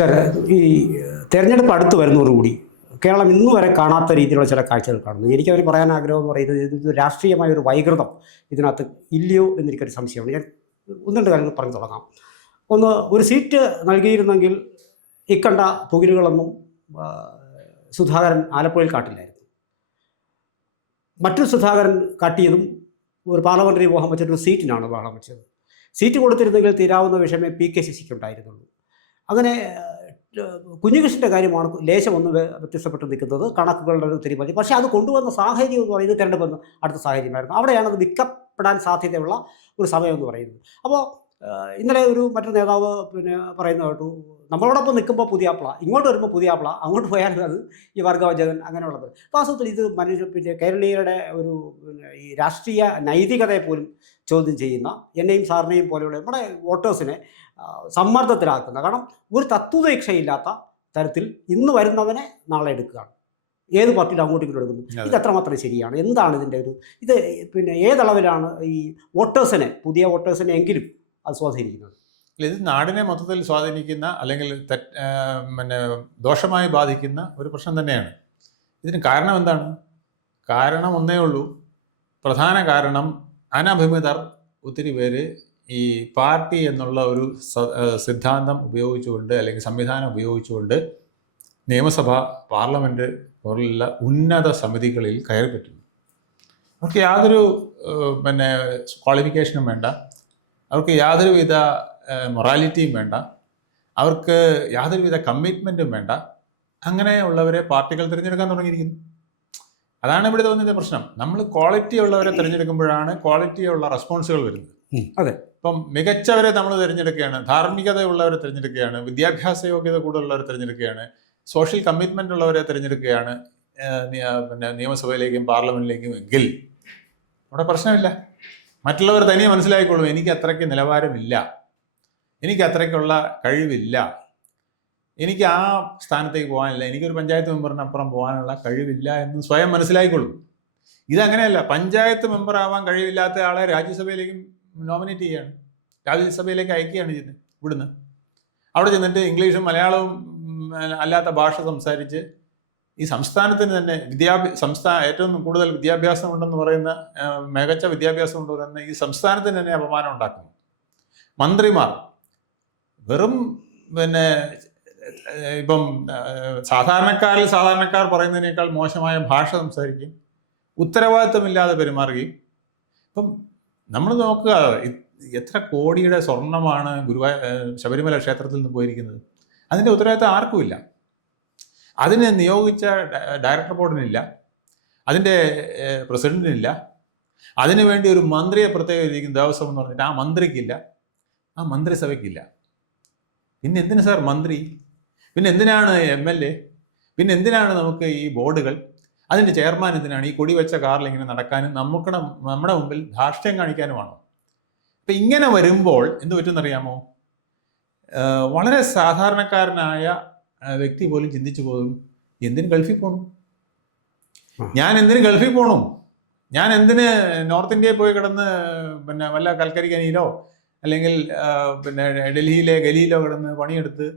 Sir, ഈ തെരഞ്ഞെടുപ്പ് അടുത്ത് വരുന്നതോടുകൂടി കേരളം ഇന്ന് വരെ കാണാത്ത രീതിയിലുള്ള ചില കാഴ്ചകൾ കാണുന്നു. എനിക്കവർ പറയാൻ ആഗ്രഹം എന്ന് പറയുന്നത്, ഇത് രാഷ്ട്രീയമായ ഒരു വൈകൃതം ഇതിനകത്ത് ഇല്ലയോ എന്നെനിക്കൊരു സംശയമാണ്. ഞാൻ ഒന്ന് രണ്ട് കാര്യങ്ങൾ പറഞ്ഞു തുടങ്ങാം. ഒന്ന്, ഒരു സീറ്റ് നൽകിയിരുന്നെങ്കിൽ ഇക്കണ്ട പുകിലുകളൊന്നും സുധാകരൻ ആലപ്പുഴയിൽ കാട്ടില്ലായിരുന്നു. മറ്റൊരു സുധാകരൻ കാട്ടിയതും ഒരു പാർലമെൻ്ററി മോഹം വെച്ചിട്ടൊരു സീറ്റിനാണ് ബഹളം വെച്ചത്. സീറ്റ് കൊടുത്തിരുന്നെങ്കിൽ തീരാവുന്ന വിഷയമേ PK ശശിക്ക് ഉണ്ടായിരുന്നുള്ളൂ. അങ്ങനെ കുഞ്ഞികൃഷ്ണൻ്റെ കാര്യമാണ് ലേശം ഒന്ന് വ്യത്യസ്തപ്പെട്ട് നിൽക്കുന്നത്, കണക്കുകളുടെ ഒരു തിരിമറി. പക്ഷേ അത് കൊണ്ടുവന്ന സാഹചര്യം എന്ന് പറയുന്നത് തിരഞ്ഞെടുപ്പ് അടുത്ത സാഹചര്യമായിരുന്നു. അവിടെയാണ് അത് വിൽക്കപ്പെടാൻ സാധ്യതയുള്ള ഒരു സമയം എന്ന് പറയുന്നത്. അപ്പോൾ ഇന്നലെ മറ്റൊരു നേതാവ് പറയുന്നത് കേട്ടു, നമ്മളോടൊപ്പം നിൽക്കുമ്പോൾ പുതിയാപ്പിള, ഇങ്ങോട്ട് വരുമ്പോൾ പുതിയാപ്പിള, അങ്ങോട്ട് പോയാലും അത് ഈ വർഗവഞ്ചകൻ അങ്ങനെയുള്ളത്. വാസ്തവത്തിൽ ഇത് കേരളീയരുടെ ഈ രാഷ്ട്രീയ നൈതികതയെ പോലും ചോദ്യം ചെയ്യുന്ന, എന്നെയും സാറിനെയും പോലെയുള്ള നമ്മുടെ വോട്ടേഴ്സിനെ സമ്മർദ്ദത്തിലാക്കുന്ന, കാരണം ഒരു തത്വദീക്ഷയില്ലാത്ത തരത്തിൽ ഇന്ന് വരുന്നവനെ നാളെ എടുക്കുകയാണ്. ഏത് പാർട്ടിയിൽ അങ്ങോട്ടും ഇങ്ങോട്ടും എടുക്കുന്നു. ഇത് എത്രമാത്രം ശരിയാണ്? എന്താണ് ഇതിൻ്റെ ഇത് ഏതളവിലാണ് ഈ വോട്ടേഴ്സിനെ, പുതിയ വോട്ടേഴ്സിനെ എങ്കിലും അത് സ്വാധീനിക്കുന്നത്? ഇത് നാടിനെ മൊത്തത്തിൽ സ്വാധീനിക്കുന്ന, അല്ലെങ്കിൽ ദോഷമായി ബാധിക്കുന്ന ഒരു പ്രശ്നം തന്നെയാണ്. ഇതിന് കാരണം എന്താണ്? കാരണം ഒന്നേ ഉള്ളൂ. പ്രധാന കാരണം, അനഭിമിതർ ഒത്തിരി പേര് ഈ പാർട്ടി എന്നുള്ള ഒരു സിദ്ധാന്തം ഉപയോഗിച്ചുകൊണ്ട്, അല്ലെങ്കിൽ സംവിധാനം ഉപയോഗിച്ചുകൊണ്ട് നിയമസഭ, പാർലമെൻറ്റ് പോലുള്ള ഉന്നത സമിതികളിൽ കയറി പറ്റുന്നു. അവർക്ക് യാതൊരു ക്വാളിഫിക്കേഷനും വേണ്ട, അവർക്ക് യാതൊരുവിധ മൊറാലിറ്റിയും വേണ്ട, അവർക്ക് യാതൊരുവിധ കമ്മിറ്റ്മെൻറ്റും വേണ്ട. അങ്ങനെയുള്ളവരെ പാർട്ടികൾ തിരഞ്ഞെടുക്കാൻ തുടങ്ങിയിരിക്കുന്നു. അതാണ് ഇവിടെ തോന്നുന്ന പ്രശ്നം. നമ്മൾ ക്വാളിറ്റി ഉള്ളവരെ തിരഞ്ഞെടുക്കുമ്പോഴാണ് ക്വാളിറ്റിയുള്ള റെസ്പോൺസുകൾ വരുന്നത്. അതെ, ഇപ്പം മികച്ചവരെ നമ്മൾ തിരഞ്ഞെടുക്കുകയാണ്, ധാർമ്മികതയുള്ളവരെ തിരഞ്ഞെടുക്കുകയാണ്, വിദ്യാഭ്യാസ യോഗ്യത കൂടുതലുള്ളവരെ തിരഞ്ഞെടുക്കുകയാണ്, സോഷ്യൽ കമ്മിറ്റ്മെൻ്റ് ഉള്ളവരെ തിരഞ്ഞെടുക്കുകയാണ് നിയമസഭയിലേക്കും പാർലമെൻറ്റിലേക്കും എങ്കിൽ അവിടെ പ്രശ്നമില്ല. മറ്റുള്ളവർ തനിയെ മനസ്സിലാക്കിക്കൊള്ളും, എനിക്ക് അത്രയ്ക്ക് നിലവാരമില്ല, എനിക്ക് അത്രയ്ക്കുള്ള കഴിവില്ല, എനിക്ക് ആ സ്ഥാനത്തേക്ക് പോകാനില്ല, എനിക്കൊരു പഞ്ചായത്ത് മെമ്പറിനപ്പുറം പോകാനുള്ള കഴിവില്ല എന്ന് സ്വയം മനസ്സിലാക്കിക്കൊള്ളും. ഇതങ്ങനെയല്ല. പഞ്ചായത്ത് മെമ്പറാവാൻ കഴിവില്ലാത്ത ആളെ രാജ്യസഭയിലേക്കും നോമിനേറ്റ് ചെയ്യുകയാണ്, രാജ്യസഭയിലേക്ക് അയക്കുകയാണ് ചെയ്യുന്നത്. ഇവിടുന്ന് അവിടെ ചെന്നിട്ട് ഇംഗ്ലീഷും മലയാളവും അല്ലാത്ത ഭാഷ സംസാരിച്ച് ഈ സംസ്ഥാനത്തിന് തന്നെ ഏറ്റവും കൂടുതൽ വിദ്യാഭ്യാസം ഉണ്ടെന്ന് പറയുന്ന, മികച്ച വിദ്യാഭ്യാസം ഉണ്ടെന്ന് പറയുന്ന ഈ സംസ്ഥാനത്തിന് തന്നെ അപമാനം ഉണ്ടാക്കുന്നു. മന്ത്രിമാർ വെറും ഇപ്പം സാധാരണക്കാർ പറയുന്നതിനേക്കാൾ മോശമായ ഭാഷ സംസാരിക്കും, ഉത്തരവാദിത്വമില്ലാതെ പെരുമാറുകയും. ഇപ്പം നമ്മൾ നോക്കുക, എത്ര കോടിയുടെ സ്വർണമാണ് ശബരിമല ക്ഷേത്രത്തിൽ നിന്ന് പോയിരിക്കുന്നത്. അതിൻ്റെ ഉത്തരവാദിത്വം ആർക്കുമില്ല. അതിനെ നിയോഗിച്ച ഡയറക്ടർ ബോർഡിനില്ല, അതിൻ്റെ പ്രസിഡന്റിനില്ല, അതിനുവേണ്ടി ഒരു മന്ത്രിയെ പ്രത്യേകം ഇരിക്കും ദേവസ്വം എന്ന് പറഞ്ഞിട്ട് ആ മന്ത്രിക്കില്ല, ആ മന്ത്രിസഭയ്ക്കില്ല. പിന്നെ എന്തിനു സാർ മന്ത്രി? പിന്നെ എന്തിനാണ് MLA? പിന്നെ എന്തിനാണ് നമുക്ക് ഈ ബോർഡുകൾ? അതിൻ്റെ ചെയർമാൻ എന്തിനാണ്? ഈ കൊടി വെച്ച കാറിൽ ഇങ്ങനെ നടക്കാനും നമ്മുടെ മുമ്പിൽ ധാർഷ്ട്യം കാണിക്കാനുമാണോ? അപ്പം ഇങ്ങനെ വരുമ്പോൾ എന്ത് പറ്റുമെന്നറിയാമോ? വളരെ സാധാരണക്കാരനായ വ്യക്തി പോലും ചിന്തിച്ചു പോകും, എന്തിന് ഗൾഫിൽ പോകണം? ഞാൻ എന്തിന് ഗൾഫിൽ പോകണം? ഞാൻ എന്തിന് നോർത്ത് ഇന്ത്യയിൽ പോയി കിടന്ന് വല്ല കൽക്കരി ഖനിയിലോ അല്ലെങ്കിൽ ഡൽഹിയിലെ ഗലിയിലോ കിടന്ന് പണിയെടുത്ത്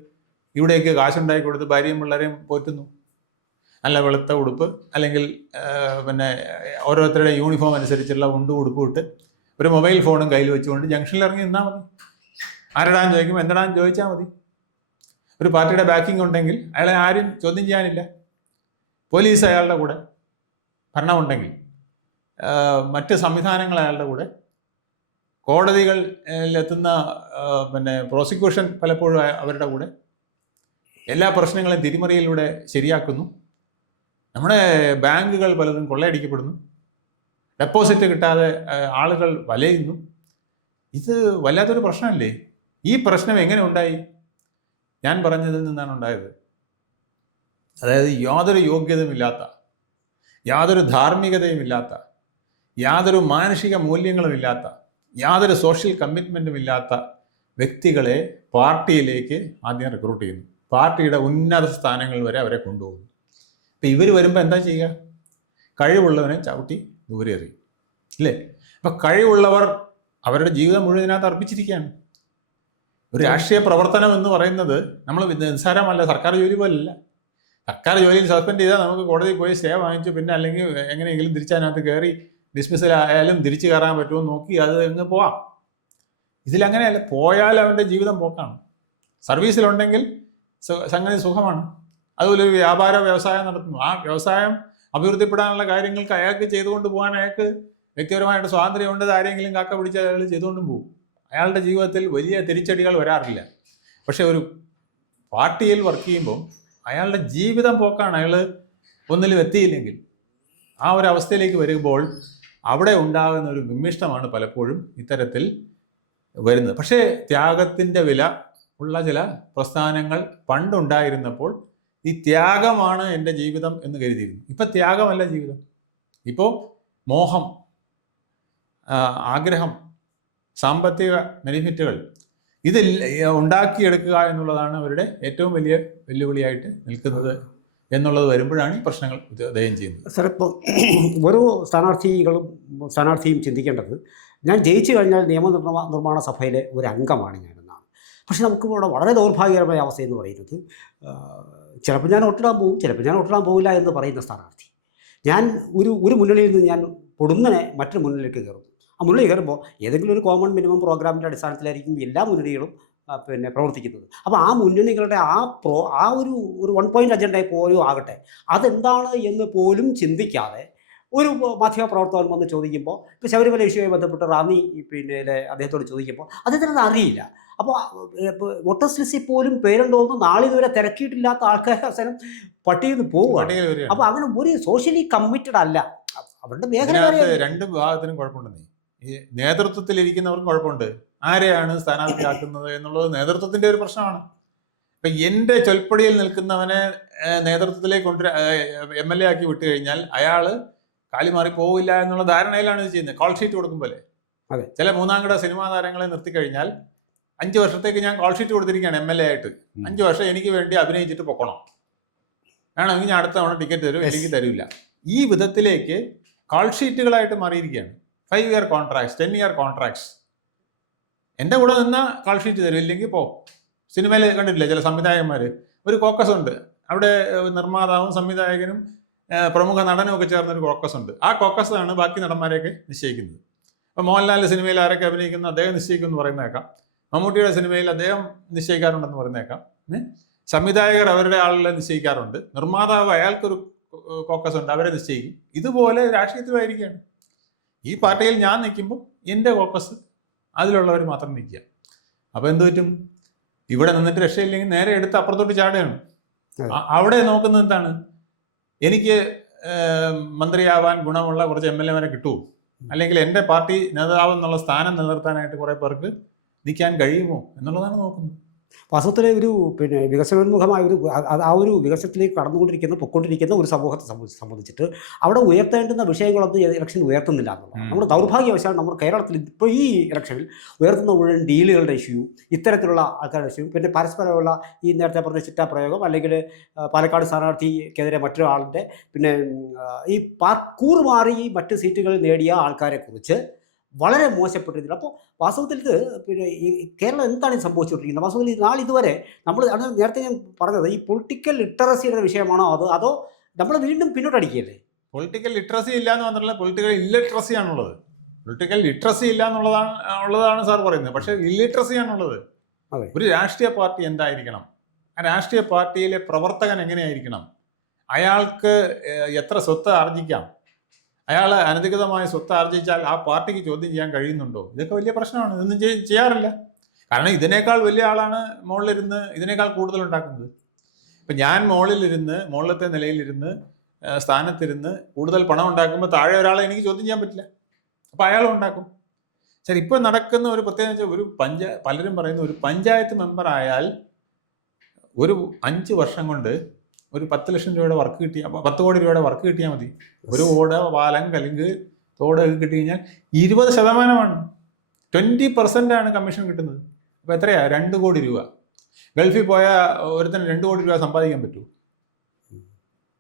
ഇവിടേക്ക് കാശുണ്ടാക്കി കൊടുത്ത് ഭാര്യയും പിള്ളേരെയും പോറ്റുന്നു? നല്ല വെളുത്ത ഉടുപ്പ്, അല്ലെങ്കിൽ ഓരോരുത്തരുടെ യൂണിഫോം അനുസരിച്ചുള്ള ഉടുപ്പ് ഇട്ട് ഒരു മൊബൈൽ ഫോണും കയ്യിൽ വെച്ചുകൊണ്ട് ജംഗ്ഷനിൽ ഇറങ്ങി നിന്നാൽ മതി. ആരടാന്ന് ചോദിക്കുമ്പോൾ എന്തടാന്ന് ചോദിച്ചാൽ മതി. ഒരു പാർട്ടിയുടെ ബാക്കിംഗ് ഉണ്ടെങ്കിൽ അയാളെ ആരും ചോദ്യം ചെയ്യാനില്ല. പോലീസ് അയാളുടെ കൂടെ, ഭരണമുണ്ടെങ്കിൽ മറ്റ് സംവിധാനങ്ങൾ അയാളുടെ കൂടെ, കോടതികളിലെത്തുന്ന പ്രോസിക്യൂഷൻ പലപ്പോഴും അവരുടെ കൂടെ, എല്ലാ പ്രശ്നങ്ങളും തിരിമറിയിലൂടെ ശരിയാക്കുന്നു. നമ്മുടെ ബാങ്കുകൾ പലതും കൊള്ളയടിക്കപ്പെടുന്നു, ഡെപ്പോസിറ്റ് കിട്ടാതെ ആളുകൾ വലയുന്നു. ഇത് വല്ലാത്തൊരു പ്രശ്നമല്ലേ? ഈ പ്രശ്നം എങ്ങനെ ഉണ്ടായി? ഞാൻ പറഞ്ഞതിൽ നിന്നാണ് ഉണ്ടായത്. അതായത് യാതൊരു യോഗ്യതയുമില്ലാത്ത, യാതൊരു ധാർമ്മികതയുമില്ലാത്ത, യാതൊരു മാനുഷിക മൂല്യങ്ങളുമില്ലാത്ത, യാതൊരു സോഷ്യൽ കമ്മിറ്റ്മെൻറ്റും ഇല്ലാത്ത വ്യക്തികളെ പാർട്ടിയിലേക്ക് ആദ്യം റിക്രൂട്ട് ചെയ്യുന്നു. പാർട്ടിയുടെ ഉന്നത സ്ഥാനങ്ങൾ വരെ അവരെ കൊണ്ടുപോകുന്നു. അപ്പം ഇവർ വരുമ്പോൾ എന്താ ചെയ്യുക? കഴിവുള്ളവനെ ചവിട്ടി ദൂരെ എറിയും, അല്ലേ? അപ്പം കഴിവുള്ളവർ അവരുടെ ജീവിതം മുഴുവൻ ഇതിനകത്ത് അർപ്പിച്ചിരിക്കുകയാണ്. ഒരു രാഷ്ട്രീയ പ്രവർത്തനം എന്ന് പറയുന്നത് നമ്മൾ നിസ്സാരമല്ല, സർക്കാർ ജോലി പോലല്ല. സർക്കാർ ജോലിയിൽ സസ്പെൻഡ് ചെയ്താൽ നമുക്ക് കോടതിയിൽ പോയി സ്റ്റേ വാങ്ങിച്ചു, പിന്നെ അല്ലെങ്കിൽ എങ്ങനെയെങ്കിലും തിരിച്ചതിനകത്ത് കയറി ഡിസ്മിസലായാലും തിരിച്ചു കയറാൻ പറ്റുമോ നോക്കി അത് അങ്ങ് പോവാം. ഇതിലങ്ങനെയല്ല, പോയാൽ അവൻ്റെ ജീവിതം പോക്കാണ്. സർവീസിലുണ്ടെങ്കിൽ സംഗതി സുഖമാണ്. അതുപോലെ ഒരു വ്യാപാര വ്യവസായം നടത്തുന്നു, ആ വ്യവസായം അഭിവൃദ്ധിപ്പെടാനുള്ള കാര്യങ്ങൾക്ക് അയാൾക്ക് ചെയ്തുകൊണ്ട് പോകാൻ അയാൾക്ക് വ്യക്തിപരമായിട്ട് സ്വാതന്ത്ര്യമുണ്ട്. ആരെങ്കിലും കാക്ക പിടിച്ച് അയാൾ ചെയ്തുകൊണ്ടും പോകും. അയാളുടെ ജീവിതത്തിൽ വലിയ തിരിച്ചടികൾ വരാറില്ല. പക്ഷെ ഒരു പാർട്ടിയിൽ വർക്ക് ചെയ്യുമ്പോൾ അയാളുടെ ജീവിതം പോക്കാണ്. അയാൾ ഒന്നിലും എത്തിയില്ലെങ്കിൽ ആ ഒരു അവസ്ഥയിലേക്ക് വരുമ്പോൾ അവിടെ ഉണ്ടാകുന്ന ഒരു വിമ്മിഷ്ടമാണ് പലപ്പോഴും ഇത്തരത്തിൽ വരുന്നത്. പക്ഷേ ത്യാഗത്തിൻ്റെ വില ഉള്ള ചില പ്രസ്ഥാനങ്ങൾ പണ്ടുണ്ടായിരുന്നപ്പോൾ ഈ ത്യാഗമാണ് എൻ്റെ ജീവിതം എന്ന് കരുതിയിരുന്നു. ഇപ്പം ത്യാഗമല്ല ജീവിതം. ഇപ്പോൾ മോഹം, ആഗ്രഹം, സാമ്പത്തിക ബെനിഫിറ്റുകൾ ഇത് ഉണ്ടാക്കിയെടുക്കുക എന്നുള്ളതാണ് അവരുടെ ഏറ്റവും വലിയ വെല്ലുവിളിയായിട്ട് നിൽക്കുന്നത് എന്നുള്ളത് വരുമ്പോഴാണ് ഈ പ്രശ്നങ്ങൾ ഉദയം ചെയ്യുന്നത്. സാർ, ഇപ്പോൾ ഓരോ സ്ഥാനാർത്ഥിയും ചിന്തിക്കേണ്ടത്, ഞാൻ ജയിച്ചു കഴിഞ്ഞാൽ നിയമനിർമ്മാണ സഭയിലെ ഒരു അംഗമാണ് ഞാനെന്നാണ്. പക്ഷെ നമുക്ക് ഇവിടെ വളരെ ദൗർഭാഗ്യകരമായ അവസ്ഥ എന്ന് പറയുന്നത്, ചിലപ്പോൾ ഞാൻ ഒട്ടിടാൻ പോകും, ചിലപ്പോൾ ഞാൻ ഒട്ടിടാൻ പോകില്ല എന്ന് പറയുന്ന സ്ഥാനാർത്ഥി, ഞാൻ ഒരു മുന്നണിയിൽ നിന്ന് ഞാൻ പൊടുന്നനെ മറ്റൊരു മുന്നണിയിലേക്ക് കയറും. ആ മുന്നണി കയറുമ്പോൾ ഏതെങ്കിലും ഒരു കോമൺ മിനിമം പ്രോഗ്രാമിൻ്റെ അടിസ്ഥാനത്തിലായിരിക്കും എല്ലാ മുന്നണികളും പ്രവർത്തിക്കുന്നത്. അപ്പോൾ ആ മുന്നണികളുടെ ആ ഒരു 1 പോയിൻ്റ് അജണ്ടയിൽ പോലും ആകട്ടെ, അതെന്താണ് എന്ന് പോലും ചിന്തിക്കാതെ ഒരു മാധ്യമപ്രവർത്തകൻ വന്ന് ചോദിക്കുമ്പോൾ, ഇപ്പോൾ ശബരിമല ഇഷ്യൂമായി ബന്ധപ്പെട്ട് റാന്നി അദ്ദേഹത്തോട് ചോദിക്കുമ്പോൾ അദ്ദേഹത്തിനത് അറിയില്ല. അപ്പോൾ വോട്ടേഴ്സ് ലിസ്റ്റിൽ പോലും പേരുണ്ടോന്ന് നാളിതുവരെ തിരക്കിയിട്ടില്ലാത്ത ആൾക്കാർ അവസാനം പട്ടികയിൽ നിന്ന് പോവുകയാണ്. അപ്പോൾ അങ്ങനെ ഒരു സോഷ്യലി കമ്മിറ്റഡ് അല്ല അവരുടെ മേഖല. രണ്ട് വിഭാഗത്തിനും കുഴപ്പമുണ്ടെന്നേ. ഈ നേതൃത്വത്തിലിരിക്കുന്നവർക്കും കുഴപ്പമുണ്ട്. ആരെയാണ് സ്ഥാനാർത്ഥിയാക്കുന്നത് എന്നുള്ളത് നേതൃത്വത്തിൻ്റെ ഒരു പ്രശ്നമാണ്. ഇപ്പം എൻ്റെ ചൊൽപ്പടിയിൽ നിൽക്കുന്നവനെ നേതൃത്വത്തിലേക്ക് MLA ആക്കി വിട്ടു കഴിഞ്ഞാൽ അയാൾ കാലിമാറി പോവില്ല എന്നുള്ള ധാരണയിലാണ് ഇത് ചെയ്യുന്നത്. കോൾ ഷീറ്റ് കൊടുക്കും പോലെ. അതെ, ചില മൂന്നാംകിട സിനിമാ താരങ്ങളെ നിർത്തിക്കഴിഞ്ഞാൽ 5 വർഷത്തേക്ക് ഞാൻ കോൾ ഷീറ്റ് കൊടുത്തിരിക്കുകയാണ് MLA ആയിട്ട്. 5 വർഷം എനിക്ക് വേണ്ടി അഭിനയിച്ചിട്ട് പൊക്കണം, വേണമെങ്കിൽ ഞാൻ അടുത്ത തവണ ടിക്കറ്റ് തരും, എനിക്ക് തരില്ല. ഈ വിധത്തിലേക്ക് കോൾ ഷീറ്റുകളായിട്ട് മാറിയിരിക്കുകയാണ്. 5 ഇയർ കോൺട്രാക്ട്സ്, 10 ഇയർ കോൺട്രാക്ട്സ്. എൻ്റെ കൂടെ നിന്ന കോൾ ഷീറ്റ് തരും, ഇല്ലെങ്കിൽ പോ. സിനിമയിൽ കണ്ടിട്ടില്ല ചില സംവിധായകന്മാർ, ഒരു കോക്കസ് ഉണ്ട്, അവിടെ നിർമ്മാതാവും സംവിധായകനും പ്രമുഖ നടനും ഒക്കെ ചേർന്നൊരു കോക്കസ് ഉണ്ട്. ആ കോക്കസാണ് ബാക്കി നടന്മാരെയൊക്കെ നിശ്ചയിക്കുന്നത്. അപ്പോൾ മോഹൻലാലിൻ്റെ സിനിമയിൽ ആരൊക്കെ അഭിനയിക്കുന്ന അദ്ദേഹം നിശ്ചയിക്കുമെന്ന് പറയുന്നേക്കാം. മമ്മൂട്ടിയുടെ സിനിമയിൽ അദ്ദേഹം നിശ്ചയിക്കാറുണ്ടെന്ന് പറയുന്നേക്കാം. സംവിധായകർ അവരുടെ ആളുകളെ നിശ്ചയിക്കാറുണ്ട്. നിർമ്മാതാവ് അയാൾക്കൊരു കോക്കസ് ഉണ്ട്, അവരെ നിശ്ചയിക്കും. ഇതുപോലെ രാഷ്ട്രീയത്തിലായിരിക്കുകയാണ്. ഈ പാർട്ടിയിൽ ഞാൻ നിൽക്കുമ്പോൾ എൻ്റെ കോക്കസ് അതിലുള്ളവർ മാത്രം നിൽക്കുക. അപ്പോൾ എന്ത് പറ്റും? ഇവിടെ നിന്നിട്ട് രക്ഷയില്ലെങ്കിൽ നേരെ എടുത്ത് അപ്പുറത്തോട്ട് ചാടുകയാണ്. അവിടെ നോക്കുന്നത് എന്താണ്? എനിക്ക് മന്ത്രിയാവാൻ ഗുണമുള്ള കുറച്ച് MLA കിട്ടുമോ, അല്ലെങ്കിൽ എൻ്റെ പാർട്ടി നേതാവെന്നുള്ള സ്ഥാനം നിലനിർത്താനായിട്ട് കുറേ പേർക്ക് നിൽക്കാൻ കഴിയുമോ എന്നുള്ളതാണ് നോക്കുന്നത്. വാസ്തവത്തിലെ ഒരു വികസനോന്മുഖമായ ആ ഒരു വികസനത്തിലേക്ക് പൊയ്ക്കൊണ്ടിരിക്കുന്ന ഒരു സമൂഹത്തെ സംബന്ധിച്ചിട്ട് അവിടെ ഉയർത്തേണ്ടുന്ന വിഷയങ്ങളൊന്നും ഇലക്ഷൻ ഉയർത്തുന്നില്ല എന്നുള്ളതാണ്. നമ്മുടെ ദൗർഭാഗ്യവശാൽ നമ്മൾ കേരളത്തിൽ ഇപ്പോൾ ഈ ഇലക്ഷനിൽ ഉയർത്തുന്ന മുഴുവൻ ഡീലുകളുടെ ഇഷ്യൂ, ഇത്തരത്തിലുള്ള ആൾക്കാരുടെ ഇഷ്യൂ, പിന്നെ പരസ്പരമുള്ള ഈ നേരത്തെ പറഞ്ഞ ചിറ്റാപ്രയോഗം, അല്ലെങ്കിൽ പാലക്കാട് സ്ഥാനാർത്ഥിക്കെതിരെ മറ്റൊരാളിൻ്റെ, പിന്നെ ഈ കൂറുമാറി മറ്റ് സീറ്റുകൾ നേടിയ ആൾക്കാരെക്കുറിച്ച് വളരെ മോശപ്പെട്ടിരുന്നില്ല. അപ്പോൾ വാസ്തവത്തിൽ ഇത് ഈ കേരളം എന്താണ് സംഭവിച്ചുകൊണ്ടിരിക്കുന്നത്? വാസ്തവത്തിൽ നാളിതുവരെ നമ്മൾ നേരത്തെ ഞാൻ പറഞ്ഞത് ഈ പൊളിറ്റിക്കൽ ലിറ്ററസിയുടെ വിഷയമാണോ അതോ നമ്മൾ വീണ്ടും പിന്നോട്ടടിക്കുകയല്ലേ? പൊളിറ്റിക്കൽ ലിറ്ററസി ഇല്ല എന്ന് മാത്രമല്ല, പൊളിറ്റിക്കൽ ഇല്ലിറ്ററസി ആണുള്ളത്. പൊളിറ്റിക്കൽ ലിറ്ററസി ഇല്ല എന്നുള്ളതാണ് സാർ പറയുന്നത്. പക്ഷേ ഇല്ലിറ്ററസി ആണുള്ളത്. ഒരു രാഷ്ട്രീയ പാർട്ടി എന്തായിരിക്കണം, ആ രാഷ്ട്രീയ പാർട്ടിയിലെ പ്രവർത്തകൻ എങ്ങനെയായിരിക്കണം, അയാൾക്ക് എത്ര സ്വത്ത് ആർജിക്കാം, അയാൾ അനധികൃതമായ സ്വത്ത് ആർജിച്ചാൽ ആ പാർട്ടിക്ക് ചോദ്യം ചെയ്യാൻ കഴിയുന്നുണ്ടോ, ഇതൊക്കെ വലിയ പ്രശ്നമാണ്. ഇതൊന്നും ചെയ്യാറില്ല. കാരണം ഇതിനേക്കാൾ വലിയ ആളാണ് മുകളിലിരുന്ന് ഇതിനേക്കാൾ കൂടുതൽ ഉണ്ടാക്കുന്നത്. ഇപ്പം ഞാൻ മുകളിലത്തെ നിലയിലിരുന്ന് സ്ഥാനത്തിരുന്ന് കൂടുതൽ പണം ഉണ്ടാക്കുമ്പോൾ താഴെ ഒരാളെ എനിക്ക് ചോദ്യം ചെയ്യാൻ പറ്റില്ല. അപ്പോൾ അയാളും ഉണ്ടാക്കും. ശരി, ഇപ്പോൾ നടക്കുന്ന ഒരു പ്രത്യേകിച്ച് പലരും പറയുന്ന ഒരു പഞ്ചായത്ത് മെമ്പർ ആയാൽ ഒരു 5 വർഷം കൊണ്ട് ഒരു 10 ലക്ഷം രൂപയുടെ വർക്ക് കിട്ടിയാൽ, 10 കോടി രൂപയുടെ വർക്ക് കിട്ടിയാൽ മതി. ഒരു ഓട്, പാലം, കലുങ്ക്, തോട് കിട്ടി കഴിഞ്ഞാൽ 20% 20% കമ്മീഷൻ കിട്ടുന്നത്. അപ്പോൾ എത്രയാ? 2 കോടി രൂപ. ഗൾഫിൽ പോയ ഒരുത്തന് 2 കോടി രൂപ സമ്പാദിക്കാൻ പറ്റുമോ?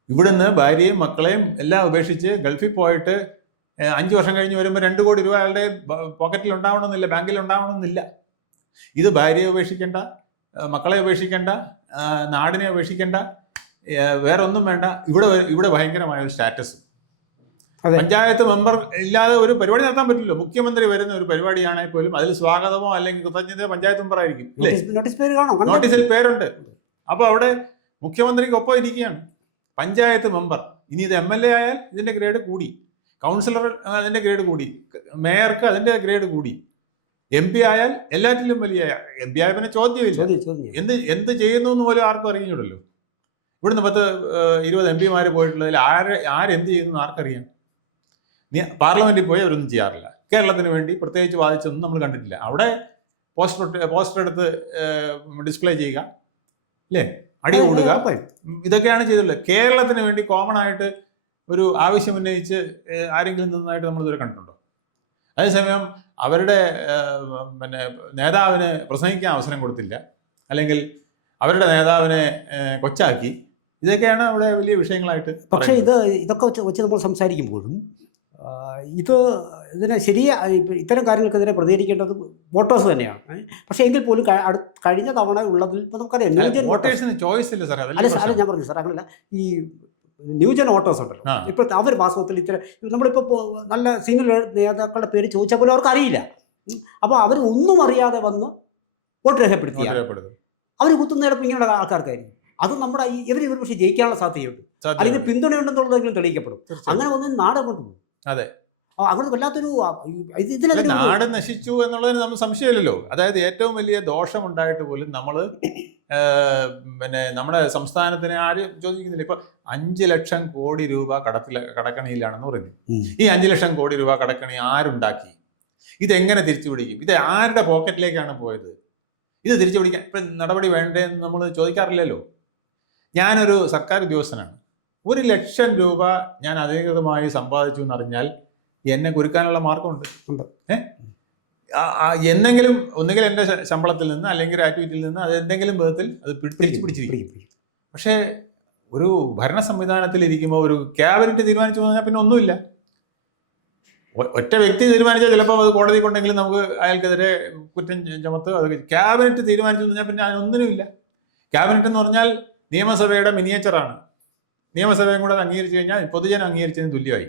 ഇവിടുന്ന് ഭാര്യയും മക്കളെയും എല്ലാം ഉപേക്ഷിച്ച് ഗൾഫിൽ പോയിട്ട് 5 വർഷം കഴിഞ്ഞ് വരുമ്പോൾ 2 കോടി രൂപ അയാളുടെ പോക്കറ്റിൽ ഉണ്ടാവണമെന്നില്ല, ബാങ്കിൽ ഉണ്ടാവണമെന്നില്ല. ഇത് ഭാര്യയെ ഉപേക്ഷിക്കേണ്ട, മക്കളെ ഉപേക്ഷിക്കേണ്ട, നാടിനെ ഉപേക്ഷിക്കേണ്ട, വേറെ ഒന്നും വേണ്ട. ഇവിടെ ഭയങ്കരമായ ഒരു സ്റ്റാറ്റസ്. അതെ. പഞ്ചായത്ത് മെമ്പർ ഇല്ലാതെ ഒരു പരിപാടി നടത്താൻ പറ്റില്ല. മുഖ്യമന്ത്രി വരുന്ന ഒരു പരിപാടിയാണെങ്കിൽ പോലും അതിൽ സ്വാഗതമോ അല്ലെങ്കിൽ കൃതജ്ഞതയോ പഞ്ചായത്ത് മെമ്പർ ആയിരിക്കും. നോട്ടീസ് പേര് കാണോ? നോട്ടീസിൽ പേരുണ്ട്. അപ്പോൾ അവിടെ മുഖ്യമന്ത്രിക്ക് ഒപ്പം ഇരിക്കുകയാണ് പഞ്ചായത്ത് മെമ്പർ. ഇനി ഇത് MLA ആയാൽ ഇതിന്റെ ഗ്രേഡ് കൂടി, കൗൺസിലർ അതിന്റെ ഗ്രേഡ് കൂടി, മേയർക്ക് അതിന്റെ ഗ്രേഡ് കൂടി, MP ആയാൽ എല്ലാറ്റിലും വലിയ MP ആയ പിന്നെ ചോദ്യമില്ല. എന്ത് ചെയ്യുന്നു എന്ന് പോലും ആർക്കും അറിഞ്ഞൂടല്ലോ. ഇവിടുന്ന് 10-20 MP പോയിട്ടുള്ളതിൽ ആരെന്ത് ചെയ്യുന്നു ആർക്കറിയാം? പാർലമെന്റിൽ പോയി അവരൊന്നും ചെയ്യാറില്ല. കേരളത്തിന് വേണ്ടി പ്രത്യേകിച്ച് വാദിച്ചൊന്നും നമ്മൾ കണ്ടിട്ടില്ല. അവിടെ പോസ്റ്റർ എടുത്ത് ഡിസ്പ്ലേ ചെയ്യുക, അല്ലേ, അടി കൂടുക, ഇതൊക്കെയാണ് ചെയ്തിട്ടുള്ളത്. കേരളത്തിന് വേണ്ടി കോമൺ ആയിട്ട് ഒരു ആവശ്യം ഉന്നയിച്ച് ആരെങ്കിലും നിന്നതായിട്ട് നമ്മൾ ഇതുവരെ കണ്ടിട്ടുണ്ടോ? അതേസമയം അവരുടെ നേതാവിന് പ്രസംഗിക്കാൻ അവസരം കൊടുത്തില്ല, അല്ലെങ്കിൽ അവരുടെ നേതാവിനെ കൊച്ചാക്കി. ഇതൊക്കെയാണ് അവിടെ വലിയ വിഷയങ്ങളായിട്ട്. പക്ഷേ ഇതൊക്കെ വെച്ച് നമ്മൾ സംസാരിക്കുമ്പോഴും ഇതിനെ ഇത്തരം കാര്യങ്ങൾക്കെതിരെ പ്രതികരിക്കേണ്ടത് വോട്ടേഴ്സ് തന്നെയാണ്. പക്ഷേ എങ്കിൽ പോലും കഴിഞ്ഞ തവണ ഉള്ളതിൽ ഇപ്പോൾ നമുക്കറിയാം വോട്ടേഴ്സിന് ചോയ്സ് ഇല്ല സാർ. അല്ല ഞാൻ പറഞ്ഞു സാർ, അങ്ങനല്ല, ഈ ന്യൂജൻ വോട്ടേഴ്സ് ഉണ്ടല്ലോ, ഇപ്പോഴത്തെ അവർ വാസ്തവത്തിൽ നമ്മളിപ്പോൾ നല്ല സീനിയർ നേതാക്കളുടെ പേര് ചോദിച്ചാൽ പോലും അവർക്ക് അറിയില്ല. അപ്പോൾ അവർ ഒന്നും അറിയാതെ വന്ന് വോട്ട് രേഖപ്പെടുത്തി അവർ കുത്തുന്നേടപ്പം ഇങ്ങനെയുള്ള ആൾക്കാർക്കായിരിക്കും. അത് നമ്മുടെ ഇവർ പക്ഷേ ജയിക്കാനുള്ള സാധ്യതയുണ്ട്, അല്ലെങ്കിൽ പിന്തുണയുണ്ടെന്നുള്ളതെങ്കിലും തെളിയിക്കപ്പെടും. അങ്ങനെ വന്ന് നാട് അങ്ങോട്ട് പോകും. അതെ, അങ്ങനെ വല്ലാത്തൊരു നാട് നശിച്ചു എന്നുള്ളതിന് നമ്മൾ സംശയമില്ലല്ലോ. അതായത് ഏറ്റവും വലിയ ദോഷമുണ്ടായിട്ട് പോലും നമ്മൾ നമ്മുടെ സംസ്ഥാനത്തിന് ആരും ചോദിക്കുന്നില്ല. ഇപ്പൊ 5 ലക്ഷം കോടി രൂപ കടക്കണിയിലാണെന്ന് പറയുന്നത്. ഈ 5 ലക്ഷം കോടി രൂപ കടക്കണി ആരുണ്ടാക്കി? ഇതെങ്ങനെ തിരിച്ചു പിടിക്കും? ഇത് ആരുടെ പോക്കറ്റിലേക്കാണ് പോയത്? ഇത് തിരിച്ചു പിടിക്കാൻ ഇപ്പം നടപടി വേണ്ടതെന്ന് നമ്മൾ ചോദിക്കാറില്ലല്ലോ. ഞാനൊരു സർക്കാർ ഉദ്യോഗസ്ഥനാണ്. 1 ലക്ഷം രൂപ ഞാൻ അധികൃതമായി സമ്പാദിച്ചു എന്നറിഞ്ഞാൽ എന്നെ കുരുക്കാനുള്ള മാർഗമുണ്ട്. എന്തെങ്കിലും ഒന്നുകിൽ എൻ്റെ ശമ്പളത്തിൽ നിന്ന് അല്ലെങ്കിൽ ആക്ടിവിറ്റിയിൽ നിന്ന് അത് എന്തെങ്കിലും വിധത്തിൽ അത് പിടിച്ചിരിക്കും. പക്ഷേ ഒരു ഭരണ സംവിധാനത്തിൽ ഇരിക്കുമ്പോൾ ഒരു ക്യാബിനറ്റ് തീരുമാനിച്ചു പറഞ്ഞാൽ പിന്നെ ഒന്നുമില്ല. ഒറ്റ വ്യക്തി തീരുമാനിച്ചാൽ ചിലപ്പോൾ അത് കോടതി കൊണ്ടെങ്കിലും നമുക്ക് അയാൾക്കെതിരെ കുറ്റം ചുമത്ത്. അത് ക്യാബിനറ്റ് തീരുമാനിച്ചു കഴിഞ്ഞാൽ പിന്നെ അതിനൊന്നിനുമില്ല. ക്യാബിനറ്റ് എന്ന് പറഞ്ഞാൽ നിയമസഭയുടെ മിനിയേച്ചറാണ്. നിയമസഭയും കൂടെ അംഗീകരിച്ചു കഴിഞ്ഞാൽ പൊതുജനം അംഗീകരിച്ചതിന് തുല്യമായി.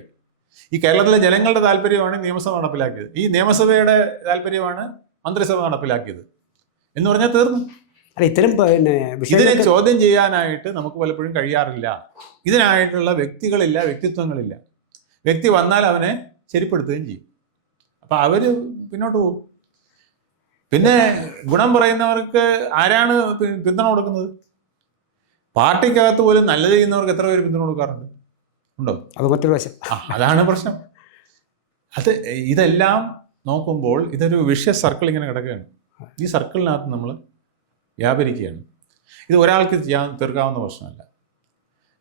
ഈ കേരളത്തിലെ ജനങ്ങളുടെ താല്പര്യമാണ് നിയമസഭ നടപ്പിലാക്കിയത്, ഈ നിയമസഭയുടെ താല്പര്യമാണ് മന്ത്രിസഭ നടപ്പിലാക്കിയത് എന്ന് പറഞ്ഞാൽ തീർന്നു. ഇത്തരം ഇതിനെ ചോദ്യം ചെയ്യാനായിട്ട് നമുക്ക് പലപ്പോഴും കഴിയാറില്ല. ഇതിനായിട്ടുള്ള വ്യക്തികളില്ല, വ്യക്തിത്വങ്ങളില്ല. വ്യക്തി വന്നാൽ അവനെ ശരിപ്പെടുത്തുകയും ചെയ്യും. അപ്പം അവർ പിന്നോട്ട് പോകും. പിന്നെ ഗുണം പറയുന്നവർക്ക് ആരാണ് പിന്തുണ കൊടുക്കുന്നത്? പാർട്ടിക്കകത്ത് പോലും നല്ലത് ചെയ്യുന്നവർക്ക് എത്ര പേര് പിന്തുണ കൊടുക്കാറുണ്ട്? ഉണ്ടോ? അത് മറ്റൊരു വശം. അതാണ് പ്രശ്നം. ഇതെല്ലാം നോക്കുമ്പോൾ ഇതൊരു വിഷ്യസ് സർക്കിൾ ഇങ്ങനെ കിടക്കുകയാണ്. ഈ സർക്കിളിനകത്ത് നമ്മൾ വ്യാപരിക്കുകയാണ്. ഇത് ഒരാൾക്ക് തീർക്കാവുന്ന പ്രശ്നമല്ല.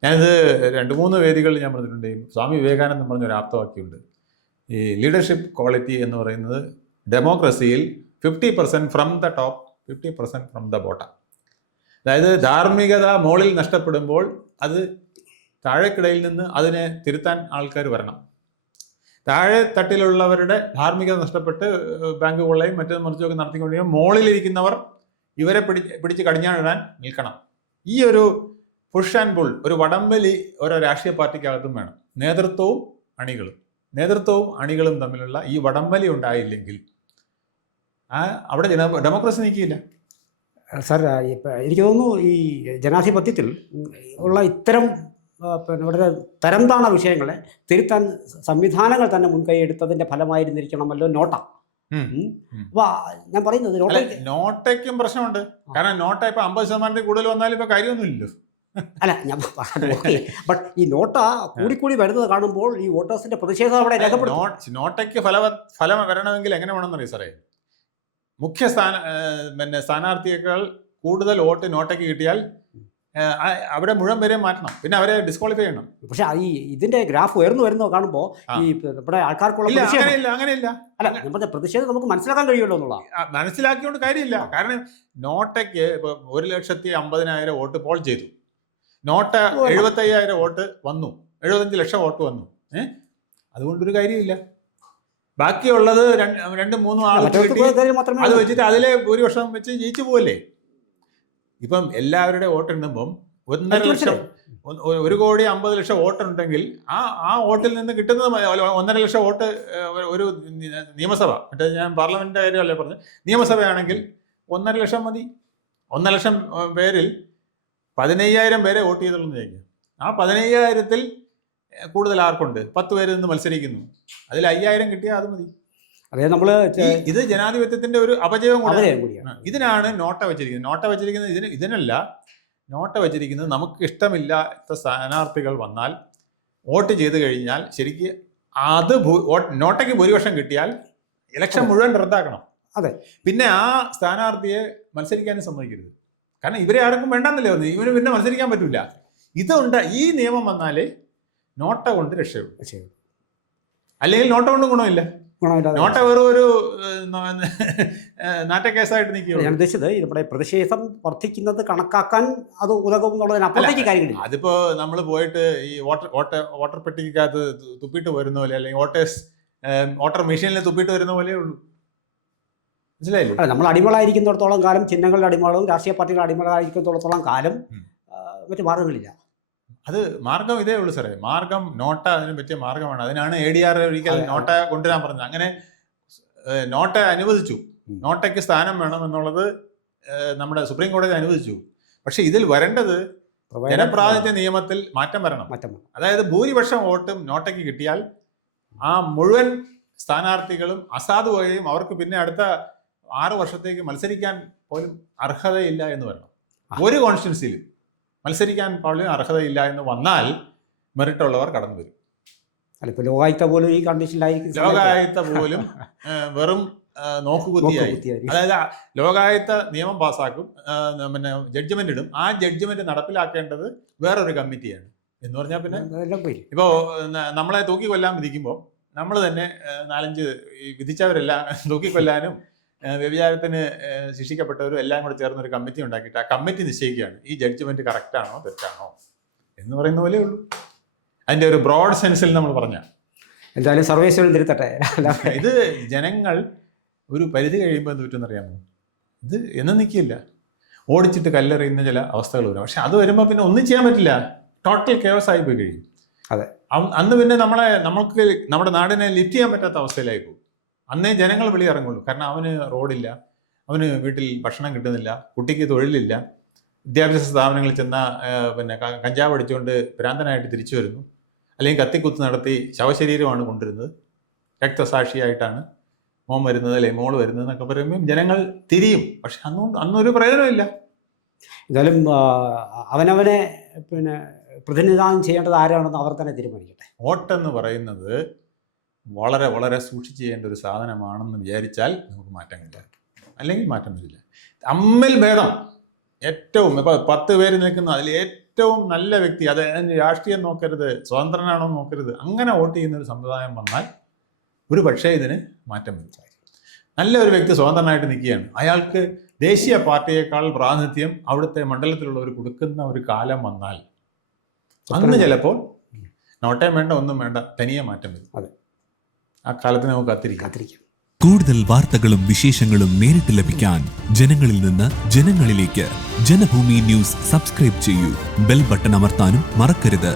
ഞാനിത് 2-3 വേദികളിൽ ഞാൻ പറഞ്ഞിട്ടുണ്ട്. സ്വാമി വിവേകാനന്ദൻ പറഞ്ഞൊരു ആപ്തവാക്യമുണ്ട്. ഈ ലീഡർഷിപ്പ് ക്വാളിറ്റി എന്ന് പറയുന്നത് ഡെമോക്രസിയിൽ 50% from the top, 50% from the bottom. അതായത് ധാർമ്മികത മുകളിൽ നഷ്ടപ്പെടുമ്പോൾ അത് താഴേക്കിടയിൽ നിന്ന് അതിനെ തിരുത്താൻ ആൾക്കാർ വരണം. താഴെ തട്ടിലുള്ളവരുടെ ധാർമ്മികത നഷ്ടപ്പെട്ട് ബാങ്ക് കൊള്ളയും മറ്റൊരു മറിച്ചൊക്കെ നടത്തിക്കൊണ്ടിരിക്കും. മുകളിലിരിക്കുന്നവർ ഇവരെ പിടിച്ച് കടിഞ്ഞാണിടാൻ നിൽക്കണം. ഈ ഒരു പുഷ് ആൻഡ് പുൾ, ഒരു വടംവലി ഓരോ രാഷ്ട്രീയ പാർട്ടിക്കകത്തും വേണം. നേതൃത്വവും അണികളും തമ്മിലുള്ള ഈ വടംവലി ഉണ്ടായില്ലെങ്കിൽ അവിടെ ഡെമോക്രസി നിൽക്കില്ല. സാർ, എനിക്ക് തോന്നുന്നു ഈ ജനാധിപത്യത്തിൽ ഉള്ള ഇത്തരം വളരെ തരംതാണ വിഷയങ്ങളെ തിരുത്താൻ സംവിധാനങ്ങൾ തന്നെ മുൻകൈ എടുത്തതിന്റെ ഫലമായിരുന്നിരിക്കണമല്ലോ നോട്ട. അപ്പൊ ഞാൻ പറയുന്നത് നോട്ടയ്ക്കും പ്രശ്നമുണ്ട്. കാരണം നോട്ട ഇപ്പൊ 50% കൂടുതൽ വന്നാലും ഇപ്പൊ കാര്യമൊന്നുമില്ലല്ലോ. അല്ല, ഞാൻ ബട്ട് ഈ നോട്ട കൂടിക്കൂടി വരുന്നത് കാണുമ്പോൾ ഈ വോട്ടേഴ്സിന്റെ പ്രതിഷേധം അവിടെ രേഖപ്പെടുത്തും. നോട്ടയ്ക്ക് ഫലം വരണമെങ്കിൽ എങ്ങനെ വേണമെന്നറിയാം സാറേ. മുഖ്യ സ്ഥാനാർത്ഥിയേക്കാൾ കൂടുതൽ വോട്ട് നോട്ടയ്ക്ക് കിട്ടിയാൽ അവിടെ മുഴുവൻ പേരെ മാറ്റണം, പിന്നെ അവരെ ഡിസ്ക്വാളിഫൈ ചെയ്യണം. പക്ഷെ ഈ ഇതിന്റെ ഗ്രാഫ് ഉയർന്നു വരുന്നത് കാണുമ്പോൾ ഈ നമ്മുടെ ആൾക്കാർക്കുള്ള അങ്ങനെയില്ല. അല്ല, നമ്മുടെ പ്രതിഷേധം നമുക്ക് മനസ്സിലാക്കാൻ കഴിയുമല്ലോ എന്നുള്ള മനസ്സിലാക്കിയോണ്ട് കാര്യമില്ല. കാരണം നോട്ടയ്ക്ക് 1,50,000 വോട്ട് പോൾ ചെയ്തു. നോട്ട 75,000 വോട്ട് വന്നു, 75 ലക്ഷം വോട്ട് വന്നു. അതുകൊണ്ടൊരു കാര്യമില്ല. ബാക്കിയുള്ളത് 2-3 ആൾ മറ്റവർക്ക് പോയ കാര്യം മാത്രമേ അത് ഉള്ളൂ. വെച്ചിട്ട് അതിലെ ഭൂരിപക്ഷം വെച്ച് ജയിച്ചു പോവല്ലേ. ഇപ്പം എല്ലാവരുടെ വോട്ടെണ്ണുമ്പോൾ 1 കോടി 50 ലക്ഷം വോട്ടുണ്ടെങ്കിൽ ആ വോട്ടിൽ നിന്ന് കിട്ടുന്നത് 1.5 ലക്ഷം വോട്ട് ഒരു നിയമസഭ, മറ്റേ ഞാൻ പാർലമെന്റിന്റെ കാര്യമല്ലേ പറഞ്ഞു, നിയമസഭയാണെങ്കിൽ 1.5 ലക്ഷം മതി. 1 ലക്ഷം പേരിൽ 15,000 പേരെ വോട്ട് ചെയ്തുള്ളൂ എന്ന് ചോദിക്കും. ആ 15,000-ൽ കൂടുതൽ ആർക്കുണ്ട്? 10 പേര് നിന്ന് മത്സരിക്കുന്നു, അതിൽ 5,000 കിട്ടിയാൽ അത് മതി. അതായത് നമ്മള് ഇത് ജനാധിപത്യത്തിന്റെ ഒരു അപജയം കൂടിയാണ്. ഇതിനാണ് നോട്ട വെച്ചിരിക്കുന്നത്. ഇതിനല്ല നോട്ട വെച്ചിരിക്കുന്നത്. നമുക്ക് ഇഷ്ടമില്ലാത്ത സ്ഥാനാർത്ഥികൾ വന്നാൽ വോട്ട് ചെയ്ത് കഴിഞ്ഞാൽ ശരിക്ക് അത് നോട്ടയ്ക്ക് ഭൂരിപക്ഷം കിട്ടിയാൽ ഇലക്ഷൻ മുഴുവൻ റദ്ദാക്കണം. അതെ. പിന്നെ ആ സ്ഥാനാർത്ഥിയെ മത്സരിക്കാനും സമ്മതിക്കരുത്. കാരണം ഇവരെ ആർക്കും വേണ്ടെന്നല്ലേ പറഞ്ഞു, ഇവന് പിന്നെ മത്സരിക്കാൻ പറ്റില്ല. ഈ നിയമം വന്നാലേ നോട്ട കൊണ്ട് രക്ഷയുള്ളൂ. അല്ലെങ്കിൽ നോട്ട കൊണ്ട് ഗുണമില്ല. നോട്ട വെറും ഒരു നാറ്റക്കേസായിട്ട് നിൽക്കുകയുള്ളൂ. ഞാൻ ഉദ്ദേശിച്ചത് ഇവിടെ പ്രതിഷേധം വർദ്ധിക്കുന്നത് കണക്കാക്കാൻ അത് ഉതകും എന്നുള്ളതിനപ്പുറത്തേക്ക് കാര്യങ്ങളില്ല. അതിപ്പോ നമ്മൾ പോയിട്ട് ഈ വോട്ടർ പെട്ടിക്കകത്ത് തുപ്പിട്ട് വരുന്ന പോലെ, അല്ലെങ്കിൽ വോട്ടർ മെഷീനിൽ തുപ്പിട്ട് വരുന്ന പോലെ ഉള്ളൂ. മനസ്സിലായില്ലേ? നമ്മൾ അടിമകളായിരിക്കുന്നിടത്തോളം കാലം, ചിഹ്നങ്ങളുടെ അടിമകളും രാഷ്ട്രീയ പാർട്ടികളുടെ അടിമകളായിരിക്കുന്നിടത്തോളം കാലം മറ്റു മാർഗങ്ങളില്ല. അത് മാർഗം ഇതേ ഉള്ളൂ സാറേ. മാർഗം നോട്ട അതിന് പറ്റിയ മാർഗമാണ്. അതിനാണ് ADR ഒരിക്കൽ നോട്ട കൊണ്ടുവരാൻ പറഞ്ഞത്. അങ്ങനെ നോട്ട അനുവദിച്ചു. നോട്ടയ്ക്ക് സ്ഥാനം വേണം എന്നുള്ളത് നമ്മുടെ സുപ്രീം കോടതി അനുവദിച്ചു. പക്ഷെ ഇതിൽ വരേണ്ടത് ജനപ്രാതിനിധ്യ നിയമത്തിൽ മാറ്റം വരണം. അതായത് ഭൂരിപക്ഷം വോട്ടും നോട്ടയ്ക്ക് കിട്ടിയാൽ ആ മുഴുവൻ സ്ഥാനാർത്ഥികളും അസാധുവായും അവർക്ക് പിന്നെ അടുത്ത 6 വർഷത്തേക്ക് മത്സരിക്കാൻ പോലും അർഹതയില്ല എന്ന് വരണം. ഒരു കോൺസ്റ്റിറ്റ്യുവൻസിയിൽ മത്സരിക്കാൻ പോലും അർഹതയില്ല എന്ന് വന്നാൽ മെറിറ്റുള്ളവർ കടന്നു വരും. ഇപ്പോൾ ലോകായുക്ത പോലും ഈ കണ്ടീഷനിലായിരിക്കും. ലോകായുക്ത പോലും വെറും നോക്കുകുത്തിയായി. അതായത് ലോകായുക്ത നിയമം പാസ്സാക്കും, പിന്നെ ജഡ്ജ്മെന്റ് ഇടും. ആ ജഡ്ജ്മെന്റ് നടപ്പിലാക്കേണ്ടത് വേറൊരു കമ്മിറ്റിയാണ് എന്ന് പറഞ്ഞാൽ പിന്നെ ഇപ്പോൾ നമ്മളെ തൂക്കിക്കൊല്ലാൻ വിധിക്കുമ്പോൾ നമ്മൾ തന്നെ 4-5 വിധിച്ചവരെല്ലാം തൂക്കിക്കൊല്ലാനും വ്യഭിചാരത്തിന് ശിക്ഷിക്കപ്പെട്ടവരും എല്ലാം കൂടെ ചേർന്ന് ഒരു കമ്മിറ്റി ഉണ്ടാക്കിയിട്ട് ആ കമ്മിറ്റി നിശ്ചയിക്കുകയാണ് ഈ ജഡ്ജ്മെന്റ് കറക്റ്റാണോ തെറ്റാണോ എന്ന് പറയുന്ന പോലെ ഉള്ളൂ. അതിൻ്റെ ഒരു ബ്രോഡ് സെൻസിൽ നമ്മൾ പറഞ്ഞാൽ എന്തായാലും സർവേശ്വരൻ തിരുത്തട്ടെ. ഇത് ജനങ്ങൾ ഒരു പരിധി കഴിയുമ്പോൾ എന്ത് പറ്റുമെന്നറിയാമോ? ഇത് എന്നും നിൽക്കില്ല, ഓടിച്ചിട്ട് കല്ലെറിയുന്ന ചില അവസ്ഥകൾ വരും. പക്ഷെ അത് വരുമ്പോൾ പിന്നെ ഒന്നും ചെയ്യാൻ പറ്റില്ല, ടോട്ടൽ കെയോസ് ആയി പോയി കഴിയും. അതെ, അന്ന് പിന്നെ നമുക്ക് നമ്മുടെ നാടിനെ ലിഫ്റ്റ് ചെയ്യാൻ പറ്റാത്ത അവസ്ഥയിലായി പോകും. അന്നേ ജനങ്ങൾ വെളിയിറങ്ങുള്ളൂ. കാരണം അവന് റോഡില്ല, അവന് വീട്ടിൽ ഭക്ഷണം കിട്ടുന്നില്ല, കുട്ടിക്ക് തൊഴിലില്ല, വിദ്യാഭ്യാസ സ്ഥാപനങ്ങളിൽ ചെന്ന പിന്നെ കഞ്ചാവ് അടിച്ചുകൊണ്ട് ഭ്രാന്തനായിട്ട് തിരിച്ചു വരുന്നു, അല്ലെങ്കിൽ കത്തിക്കുത്ത് നടത്തി ശവശരീരമാണ് കൊണ്ടുവരുന്നത്, രക്തസാക്ഷിയായിട്ടാണ് മോൻ വരുന്നത് അല്ലെങ്കിൽ മോള് വരുന്നത് എന്നൊക്കെ പറയുമ്പോൾ ജനങ്ങൾ തിരിയും. പക്ഷെ അന്നൊരു പ്രയോജനമില്ല. എന്തായാലും അവനവനെ പിന്നെ പ്രതിനിധാനം ചെയ്യേണ്ടത് ആരാണെന്ന് അവർ തന്നെ തീരുമാനിക്കട്ടെ. വോട്ടെന്ന് പറയുന്നത് വളരെ വളരെ സൂക്ഷിച്ച് ചെയ്യേണ്ട ഒരു സാധനമാണെന്ന് വിചാരിച്ചാൽ നമുക്ക് മാറ്റം കിട്ടാം, അല്ലെങ്കിൽ മാറ്റം വരില്ല. തമ്മിൽ ഭേദം ഏറ്റവും ഇപ്പോൾ 10 പേര് നിൽക്കുന്ന അതിൽ ഏറ്റവും നല്ല വ്യക്തി, അത് രാഷ്ട്രീയം നോക്കരുത്, സ്വതന്ത്രനാണോ നോക്കരുത്, അങ്ങനെ വോട്ട് ചെയ്യുന്ന ഒരു സമ്പ്രദായം വന്നാൽ ഒരു പക്ഷേ ഇതിന് മാറ്റം വരും. നല്ലൊരു വ്യക്തി സ്വതന്ത്രനായിട്ട് നിൽക്കുകയാണ്, അയാൾക്ക് ദേശീയ പാർട്ടിയേക്കാൾ പ്രാതിനിധ്യം അവിടുത്തെ മണ്ഡലത്തിലുള്ളവർ കൊടുക്കുന്ന ഒരു കാലം വന്നാൽ അന്ന് ചിലപ്പോൾ നോട്ടയും വേണ്ട ഒന്നും വേണ്ട, തനിയെ മാറ്റം വരും. അതെ, ആ കാലത്ത് നമുക്ക് കാത്തിരിക്കാം. കൂടുതൽ വാർത്തകളും വിശേഷങ്ങളും നേരിട്ട് ലഭിക്കാൻ ജനങ്ങളിൽ നിന്ന് ജനങ്ങളിലേക്ക് ജനഭൂമി ന്യൂസ് സബ്സ്ക്രൈബ് ചെയ്യൂ. ബെൽ ബട്ടൺ അമർത്താനും മറക്കരുത്.